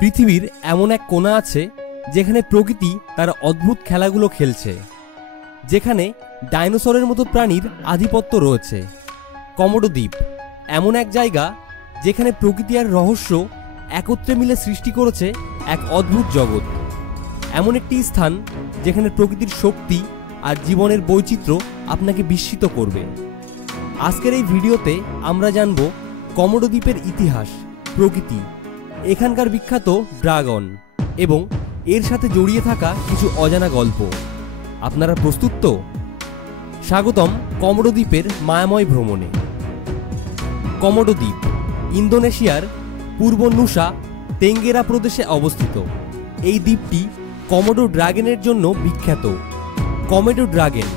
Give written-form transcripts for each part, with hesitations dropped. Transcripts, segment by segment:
পৃথিবীর এমন এক কোণা আছে যেখানে প্রকৃতি তার অদ্ভুত খেলাগুলো খেলছে, যেখানে ডাইনোসরের মতো প্রাণীর আধিপত্য রয়েছে। কমোডো দ্বীপ এমন এক জায়গা যেখানে প্রকৃতি আর রহস্য একত্রে মিলে সৃষ্টি করেছে এক অদ্ভুত জগৎ। এমন একটি স্থান যেখানে প্রকৃতির শক্তি আর জীবনের বৈচিত্র্য আপনাকে বিস্মিত করবে। আজকের এই ভিডিওতে আমরা জানব কমোডো দ্বীপের ইতিহাস, প্রকৃতি, এখানকার বিখ্যাত ড্রাগন এবং এর সাথে জড়িয়ে থাকা কিছু অজানা গল্প। আপনারা প্রস্তুত তো? স্বাগতম কমোডো দ্বীপের মায়াময় ভ্রমণে। কমোডো দ্বীপ ইন্দোনেশিয়ার পূর্ব নুসা তেঙ্গেরা প্রদেশে অবস্থিত। এই দ্বীপটি কমোডো ড্রাগনের জন্য বিখ্যাত। কমোডো ড্রাগন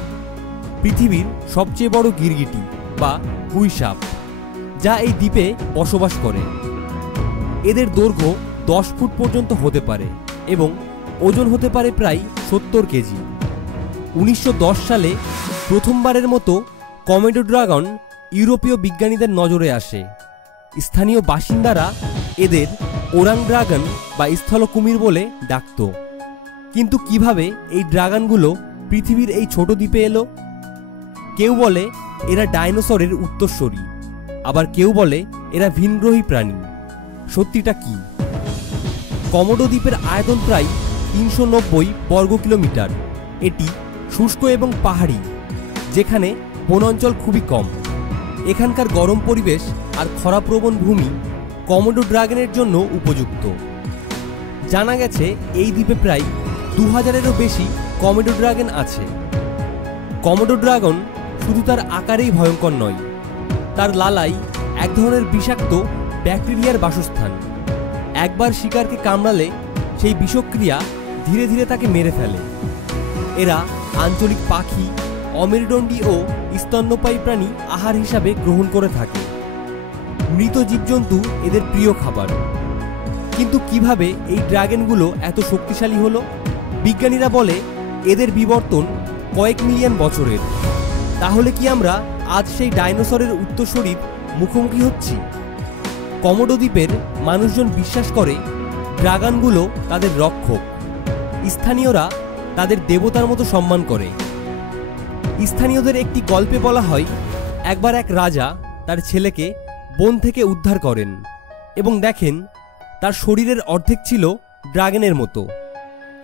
পৃথিবীর সবচেয়ে বড় গিরগিটি বা হুইসাপ, যা এই দ্বীপে বসবাস করে। এদের দৈর্ঘ্য 10 ফুট পর্যন্ত হতে পারে এবং ওজন হতে পারে প্রায় 70 কেজি। 1910 সালে প্রথমবারের মতো কমোডো ড্রাগন ইউরোপীয় বিজ্ঞানীদের নজরে আসে। স্থানীয় বাসিন্দারা এদের ওরাং ড্রাগন বা স্থলকুমির বলে ডাকত। কিন্তু কিভাবে এই ড্রাগনগুলো পৃথিবীর এই ছোট দ্বীপে এলো? কেউ বলে এরা ডাইনোসরের উত্তরসূরি, আবার কেউ বলে এরা ভিনগ্রহী প্রাণী। সত্যিটা কি? কমোডো দ্বীপের আয়তন প্রায় 390 বর্গ কিলোমিটার। এটি শুষ্ক এবং পাহাড়ি, যেখানে বনাঞ্চল খুবই কম। এখানকার গরম পরিবেশ আর খরাপ্রবণ ভূমি কমোডো ড্রাগনের জন্য উপযুক্ত। জানা গেছে এই দ্বীপে প্রায় 2000-এরও বেশি কমোডো ড্রাগন আছে। কমোডো ড্রাগন শুধু তার আকারেই ভয়ঙ্কর নয়, তার লালাই এক ধরনের বিষাক্ত ব্যাকটেরিয়ার বাসস্থান। একবার শিকারকে কামড়ালে সেই বিষক্রিয়া ধীরে ধীরে তাকে মেরে ফেলে। এরা আঞ্চলিক পাখি, অমেরুদণ্ডী ও স্তন্যপায়ী প্রাণী আহার হিসাবে গ্রহণ করে থাকে। মৃত জীবজন্তু এদের প্রিয় খাবার। কিন্তু কিভাবে এই ড্রাগনগুলো এত শক্তিশালী হলো? বিজ্ঞানীরা বলে এদের বিবর্তন কয়েক মিলিয়ন বছরের। তাহলে কি আমরা আজ সেই ডাইনোসরের উত্তরসূরির মুখোমুখি হচ্ছি? কমোডো দ্বীপের মানুষজন বিশ্বাস করে ড্রাগনগুলো তাদের রক্ষক। স্থানীয়রা তাদের দেবতার মতো সম্মান করে। স্থানীয়দের একটি গল্পে বলা হয়, একবার এক রাজা তার ছেলেকে বন থেকে উদ্ধার করেন এবং দেখেন তার শরীরের অর্ধেক ছিল ড্রাগনের মতো।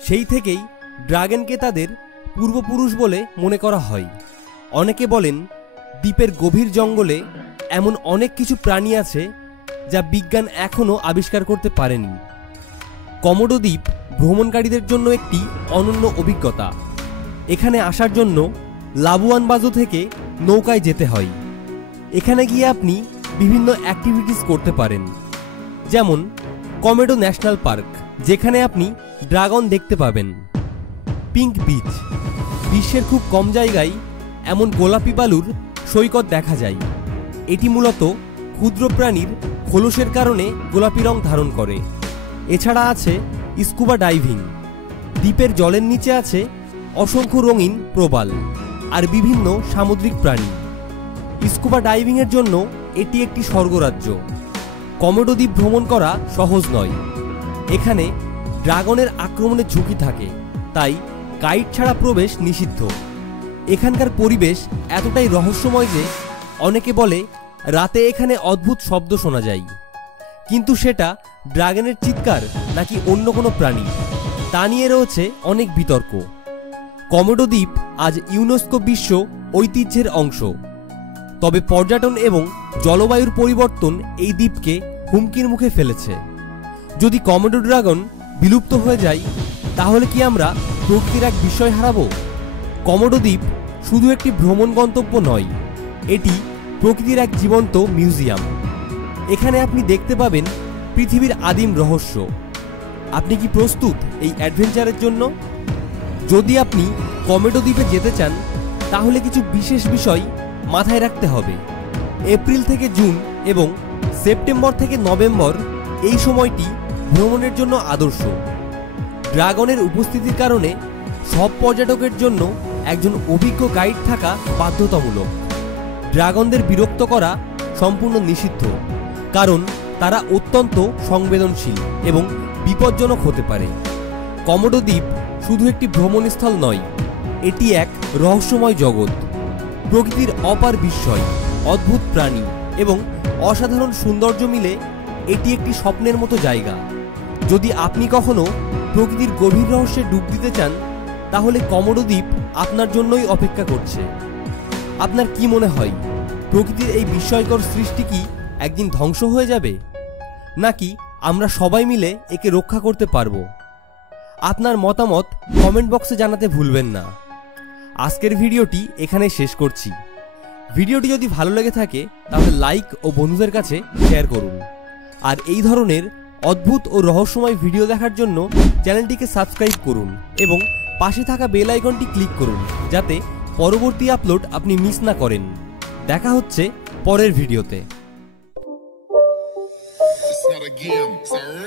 সেই থেকেই ড্রাগনকে তাদের পূর্বপুরুষ বলে মনে করা হয়। অনেকে বলেন দ্বীপের গভীর জঙ্গলে এমন অনেক কিছু প্রাণী আছে যা বিজ্ঞান এখনও আবিষ্কার করতে পারেনি। কমোডো দ্বীপ ভ্রমণকারীদের জন্য একটি অনন্য অভিজ্ঞতা। এখানে আসার জন্য লাবুয়ান বাজো থেকে নৌকায় যেতে হয়। এখানে গিয়ে আপনি বিভিন্ন অ্যাক্টিভিটিস করতে পারেন, যেমন কমোডো ন্যাশনাল পার্ক, যেখানে আপনি ড্রাগন দেখতে পাবেন। পিঙ্ক বিচ, বিশ্বের খুব কম জায়গায় এমন গোলাপি বালুর সৈকত দেখা যায়। এটি মূলত ক্ষুদ্র প্রাণীর খোলসের কারণে গোলাপি রং ধারণ করে। এছাড়া আছে স্কুবা ডাইভিং। দ্বীপের জলের নিচে আছে অসংখ্য রঙিন প্রবাল আর বিভিন্ন সামুদ্রিক প্রাণী। স্কুবা ডাইভিংয়ের জন্য এটি একটি স্বর্গরাজ্য। কমোডো দ্বীপ ভ্রমণ করা সহজ নয়। এখানে ড্রাগনের আক্রমণের ঝুঁকি থাকে, তাই গাইড ছাড়া প্রবেশ নিষিদ্ধ। এখানকার পরিবেশ এতটাই রহস্যময় যে অনেকে বলে রাতে এখানে অদ্ভুত শব্দ শোনা যায়। কিন্তু সেটা ড্রাগনের চিৎকার নাকি অন্য কোনো প্রাণী, তা নিয়ে রয়েছে অনেক বিতর্ক। কমোডো দ্বীপ আজ ইউনেস্কো বিশ্ব ঐতিহ্যের অংশ। তবে পর্যটন এবং জলবায়ুর পরিবর্তন এই দ্বীপকে হুমকির মুখে ফেলেছে। যদি কমোডো ড্রাগন বিলুপ্ত হয়ে যায়, তাহলে কি আমরা প্রকৃতির এক বিষয় হারাবো? কমোডো দ্বীপ শুধু একটি ভ্রমণ গন্তব্য নয়, এটি প্রকৃতির এক জীবন্ত মিউজিয়াম। এখানে আপনি দেখতে পাবেন পৃথিবীর আদিম রহস্য। আপনি কি প্রস্তুত এই অ্যাডভেঞ্চারের জন্য? যদি আপনি কমোডো দ্বীপে যেতে চান, তাহলে কিছু বিশেষ বিষয় মাথায় রাখতে হবে। এপ্রিল থেকে জুন এবং সেপ্টেম্বর থেকে নভেম্বর এই সময়টি ভ্রমণের জন্য আদর্শ। ড্রাগনের উপস্থিতির কারণে সব পর্যটকের জন্য একজন অভিজ্ঞ গাইড থাকা বাধ্যতামূলক। ড্রাগনদের বিরক্ত করা সম্পূর্ণ নিষিদ্ধ, কারণ তারা অত্যন্ত সংবেদনশীল এবং বিপজ্জনক হতে পারে। কমোডো দ্বীপ শুধু একটি ভ্রমণস্থল নয়, এটি এক রহস্যময় জগৎ। প্রকৃতির অপার বিস্ময়, অদ্ভুত প্রাণী এবং অসাধারণ সৌন্দর্য মিলে এটি একটি স্বপ্নের মতো জায়গা। যদি আপনি কখনো প্রকৃতির গভীর রহস্যে ডুব দিতে চান, তাহলে কমোডো দ্বীপ আপনার জন্যই অপেক্ষা করছে। আপনার কি মনে হয়, প্রকৃতির এই বিস্ময়কর সৃষ্টি কি একদিন ধ্বংস হয়ে যাবে, নাকি আমরা সবাই মিলে একে রক্ষা করতে পারবো? আপনার মতামত কমেন্ট বক্সে জানাতে ভুলবেন না। আজকের ভিডিওটি এখানে শেষ করছি। ভিডিওটি যদি ভালো লেগে থাকে তাহলে লাইক ও বন্ধুদের কাছে শেয়ার করুন। আর এই ধরনের অদ্ভুত ও রহস্যময় ভিডিও দেখার জন্য চ্যানেলটিকে সাবস্ক্রাইব করুন এবং পাশে থাকা বেল আইকনটি ক্লিক করুন, যাতে পরবর্তী আপলোড আপনি মিস না করেন। দেখা হচ্ছে পরের ভিডিওতে। It's not a game, sir.